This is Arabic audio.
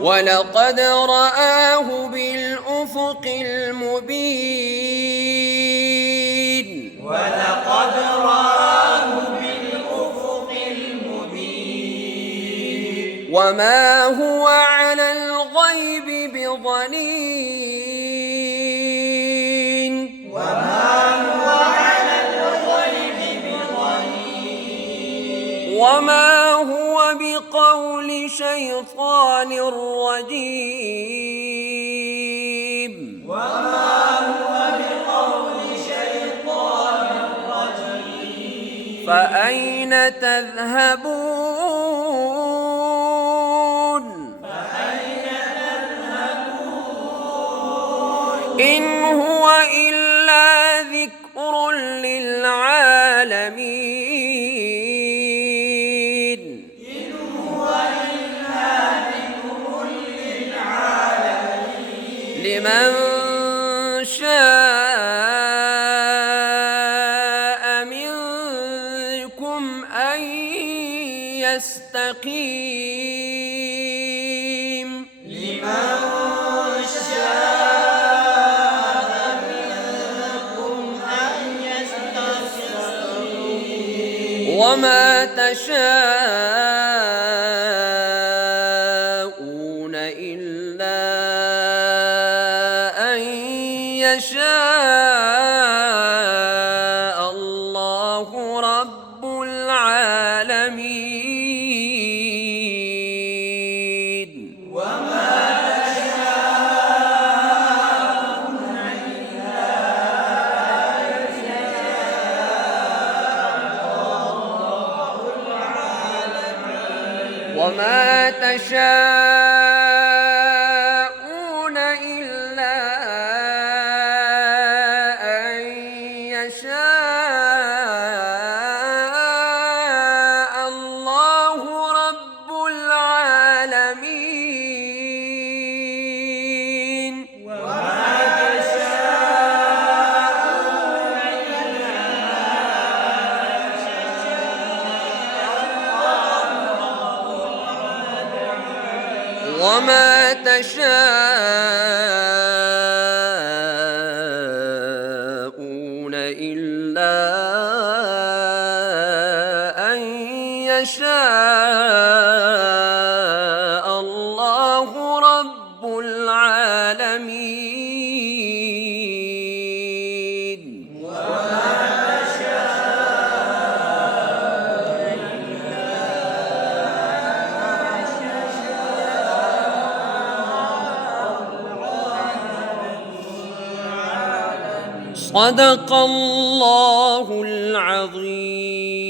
ولقد رآه بالأفق المبين ولقد رآه بالأفق المبين وما هو على الغيب بضنين وما هو على الغيب بضنين وما هو بقول شيطان رجيم وما هو بقول شيطان رجيم فأين تذهبون إن هو إلا ذكر للعالمين إن هو إلا ذكر للعالمين لمن شاء منكم أن يستقيم لمن وما تشاءون إلا أن يشاء الله رب العالمين وما وما تشاءون إلا أن يشاء الله رب العالمين وما تشاءون إلا أن يشاء الله رب العالمين صدق الله العظيم.